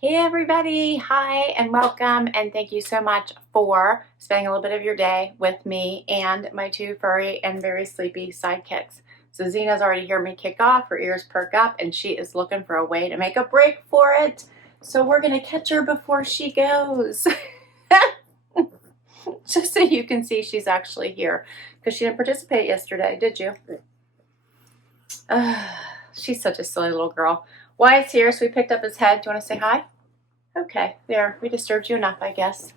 Hey everybody, hi and welcome, and thank you so much for spending a little bit of your day with me and my two furry and very sleepy sidekicks. So Zena's already heard me kick off, her ears perk up, and she is looking for a way to make a break for it. So we're gonna catch her before she goes. Just so you can see she's actually here, because she didn't participate yesterday, did you? She's such a silly little girl. Wyatt's here, so we picked up his head. Do you want to say hi? Okay, there. We disturbed you enough, I guess.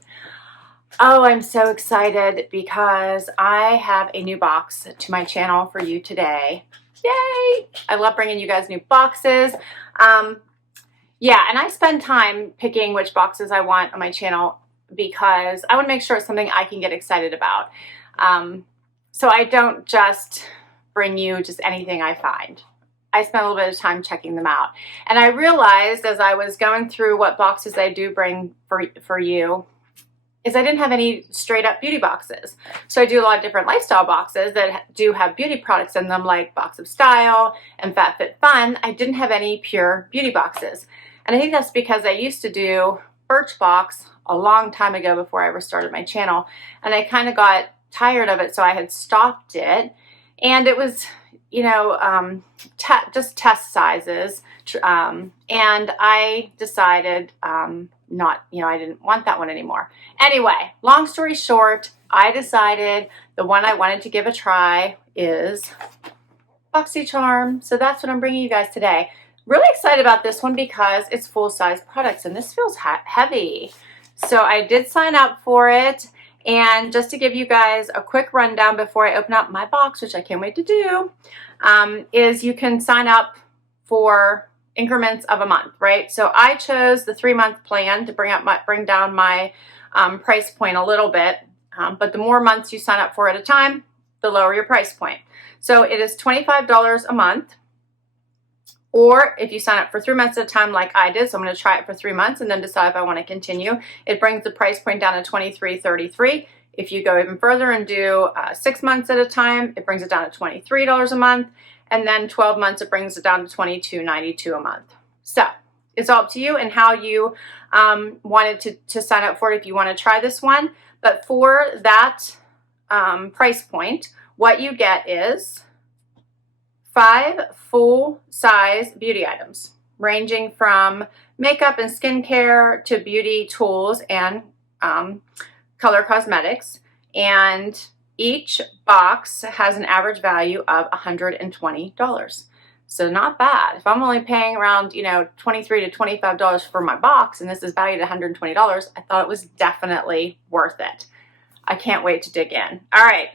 Oh, I'm so excited because I have a new box to my channel for you today. Yay! I love bringing you guys new boxes. Yeah, and I spend time picking which boxes I want on my channel because I want to make sure it's something I can get excited about. So I don't just bring you just anything I find. I spent a little bit of time checking them out. And I realized as I was going through what boxes I do bring for you, is I didn't have any straight up beauty boxes. So I do a lot of different lifestyle boxes that do have beauty products in them, like Box of Style and Fat Fit Fun. I didn't have any pure beauty boxes. And I think that's because I used to do Birchbox a long time ago before I ever started my channel. And I kind of got tired of it, so I had stopped it. And it was, you know, just test sizes. And I decided not, you know, I didn't want that one anymore. Anyway, long story short, I decided the one I wanted to give a try is Boxy Charm. So that's what I'm bringing you guys today. Really excited about this one because it's full-size products and this feels heavy. So I did sign up for it. And just to give you guys a quick rundown before I open up my box, which I can't wait to do, is you can sign up for increments of a month, right? So I chose the 3-month plan to bring down my price point a little bit. But the more months you sign up for at a time, the lower your price point. So it is $25 a month. Or if you sign up for 3 months at a time like I did, so I'm going to try it for 3 months and then decide if I want to continue, it brings the price point down to $23.33. If you go even further and do 6 months at a time, it brings it down to $23 a month. And then 12 months, it brings it down to $22.92 a month. So it's all up to you and how you wanted to sign up for it if you want to try this one. But for that price point, what you get is 5 full-size beauty items, ranging from makeup and skincare to beauty tools and color cosmetics. And each box has an average value of $120. So not bad. If I'm only paying around, you know, $23 to $25 for my box, and this is valued at $120, I thought it was definitely worth it. I can't wait to dig in. All right.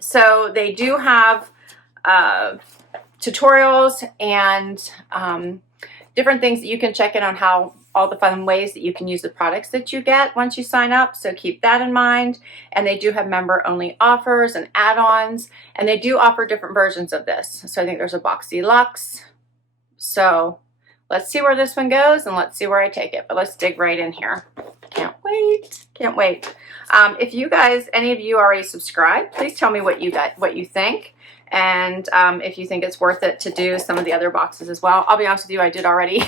So they do have tutorials and different things that you can check in on, how all the fun ways that you can use the products that you get once you sign up. So keep that in mind. And they do have member only offers and add-ons, and they do offer different versions of this. So I think there's a Boxy Luxe. So let's see where this one goes and let's see where I take it. But let's dig right in here. Can't wait. Can't wait. If you guys, any of you already subscribed, please tell me what you think. And if you think it's worth it to do some of the other boxes as well. I'll be honest with you, I did already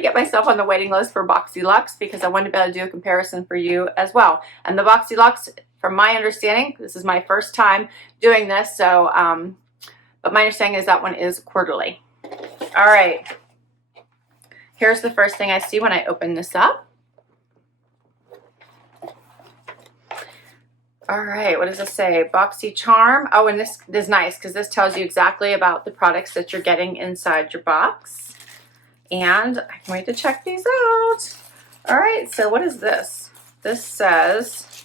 get myself on the waiting list for Boxy Luxe because I wanted to be able to do a comparison for you as well. And the Boxy Luxe, from my understanding, this is my first time doing this, so but my understanding is that one is quarterly. All right. Here's the first thing I see when I open this up. All right, what does it say? Boxy Charm. Oh, and this is nice because this tells you exactly about the products that you're getting inside your box. And I can't wait to check these out. All right, so what is this? This says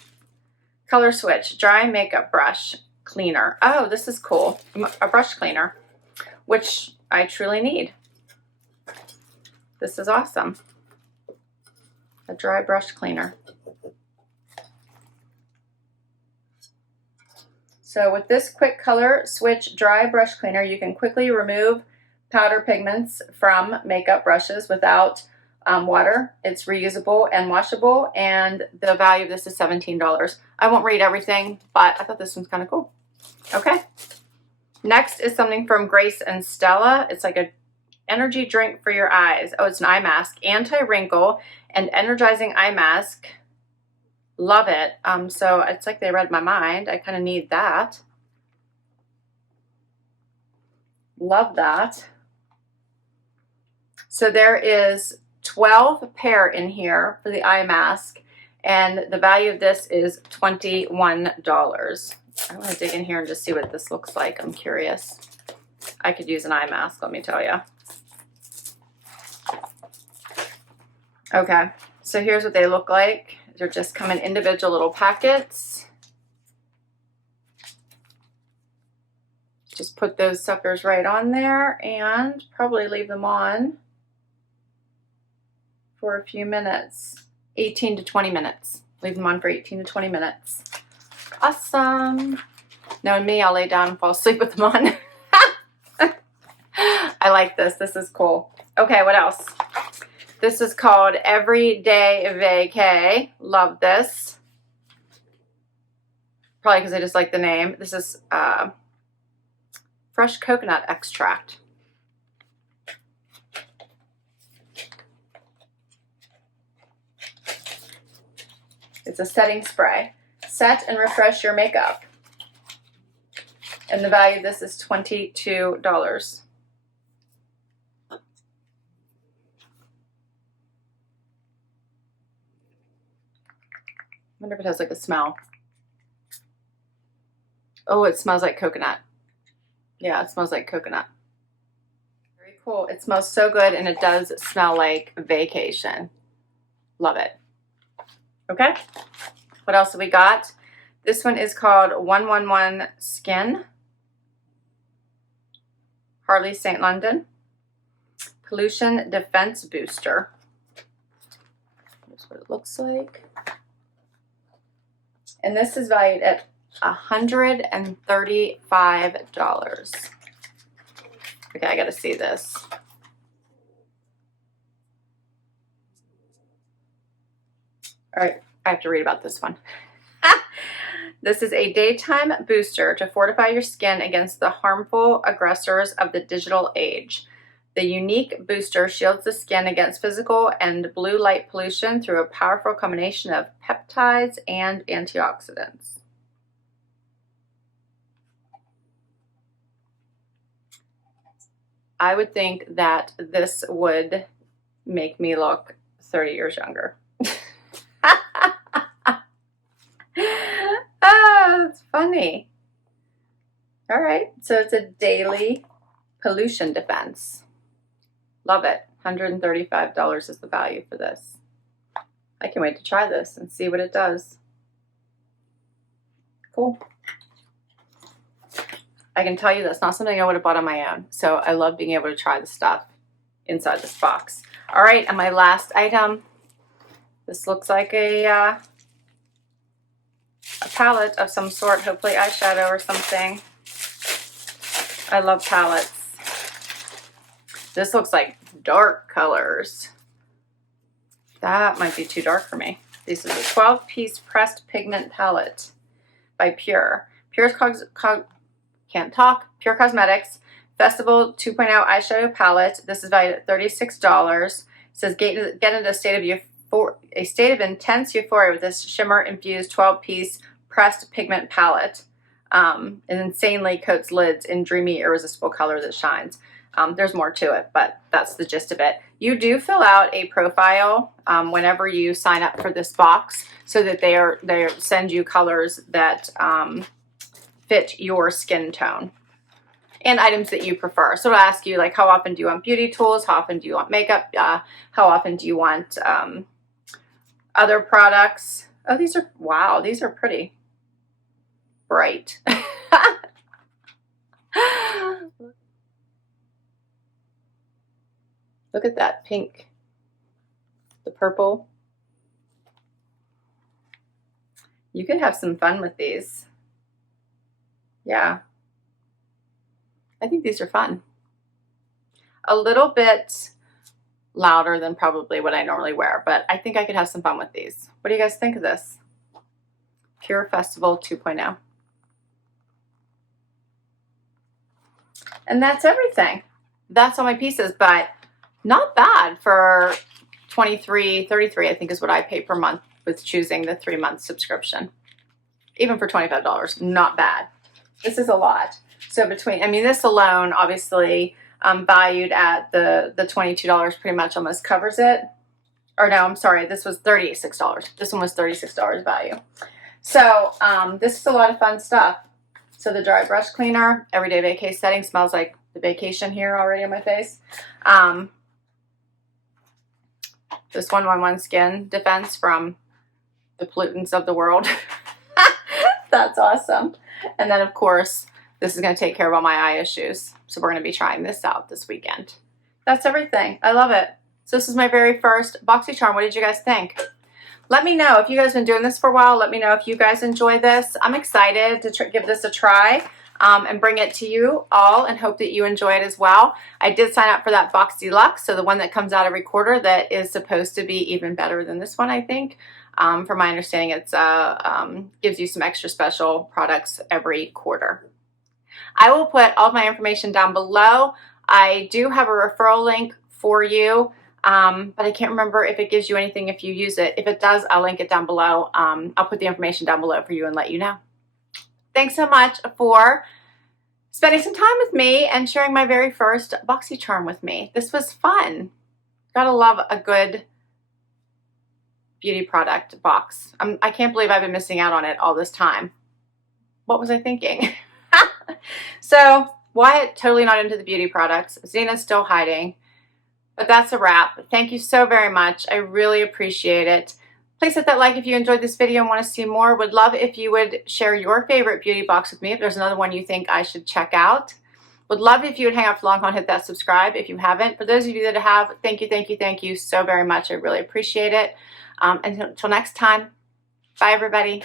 Color Switch Dry Makeup Brush Cleaner. Oh, this is cool. A brush cleaner, which I truly need. This is awesome. A dry brush cleaner. So with this quick color switch dry brush cleaner, you can quickly remove powder pigments from makeup brushes without water. It's reusable and washable, and the value of this is $17. I won't read everything, but I thought this one's kind of cool. Okay. Next is something from Grace and Stella. It's like Energy drink for your eyes. Oh, it's an eye mask. Anti-wrinkle and energizing eye mask. Love it. So it's like they read my mind. I kind of need that. Love that. So there is 12 pair in here for the eye mask, and the value of this is $21. I want to dig in here and just see what this looks like. I'm curious. I could use an eye mask, let me tell you. Okay, so here's what they look like. They're just come in individual little packets. Just put those suckers right on there and probably leave them on for a few minutes. 18 to 20 minutes. Leave them on for 18 to 20 minutes. Awesome. Knowing me, I'll lay down and fall asleep with them on. I like this. This is cool. Okay, what else? This is called Everyday Vacay. Love this. Probably because I just like the name. This is fresh coconut extract. It's a setting spray. Set and refresh your makeup. And the value of this is $22. I wonder if it has like a smell. Oh, it smells like coconut. Yeah, it smells like coconut. Very cool. It smells so good, and it does smell like vacation. Love it. Okay. What else have we got? This one is called 111 Skin. Harley St. London. Pollution Defense Booster. Here's what it looks like. And this is valued at $135. Okay, I gotta see this. All right, I have to read about this one. This is a daytime booster to fortify your skin against the harmful aggressors of the digital age. The unique booster shields the skin against physical and blue light pollution through a powerful combination of peptides and antioxidants. I would think that this would make me look 30 years younger. Ah, that's funny. All right, so it's a daily pollution defense. Love it. $135 is the value for this. I can wait to try this and see what it does. Cool. I can tell you that's not something I would have bought on my own. So I love being able to try the stuff inside this box. All right, and my last item. This looks like a palette of some sort, hopefully eyeshadow or something. I love palettes. This looks like dark colors. That might be too dark for me. This is a 12-piece pressed pigment palette by Pure. Pure Cosmetics Festival 2.0 eyeshadow palette. This is valued at $36. It says get into a state of intense euphoria with this shimmer infused 12-piece pressed pigment palette. It insanely coats lids in dreamy, irresistible color that shines. There's more to it, but that's the gist of it. You do fill out a profile whenever you sign up for this box, so that they send you colors that fit your skin tone and items that you prefer. So it'll ask you like, how often do you want beauty tools? How often do you want makeup? How often do you want other products? Oh, these are, wow, these are pretty bright. Look at that pink, the purple. You could have some fun with these. Yeah. I think these are fun. A little bit louder than probably what I normally wear, but I think I could have some fun with these. What do you guys think of this? Pure Festival 2.0. And that's everything. That's all my pieces, but not bad for $23.33, I think is what I pay per month with choosing the 3-month subscription. Even for $25, not bad. This is a lot. So between, I mean, this alone, obviously, valued at the $22 pretty much almost covers it. Or no, I'm sorry, this was $36. This one was $36 value. So this is a lot of fun stuff. So the dry brush cleaner, everyday vacay setting, smells like the vacation here already on my face. This 111 skin defense from the pollutants of the world. That's awesome. And then of course, this is going to take care of all my eye issues. So we're going to be trying this out this weekend. That's everything. I love it. So this is my very first Boxy Charm. What did you guys think? Let me know if you guys have been doing this for a while. Let me know if you guys enjoy this. I'm excited to give this a try and bring it to you all and hope that you enjoy it as well. I did sign up for that Boxy Luxe, so the one that comes out every quarter that is supposed to be even better than this one, I think. From my understanding, it's gives you some extra special products every quarter. I will put all of my information down below. I do have a referral link for you. But I can't remember if it gives you anything if you use it. If it does, I'll link it down below. I'll put the information down below for you and let you know. Thanks so much for spending some time with me and sharing my very first Boxy Charm with me. This was fun. Gotta love a good beauty product box. I can't believe I've been missing out on it all this time. What was I thinking? So Wyatt, totally not into the beauty products. Zena's still hiding. But that's a wrap. Thank you so very much. I really appreciate it. Please hit that like if you enjoyed this video and want to see more. Would love if you would share your favorite beauty box with me if there's another one you think I should check out. Would love if you would hang out for long and hit that subscribe if you haven't. For those of you that have, thank you so very much. I really appreciate it. Until next time, bye everybody.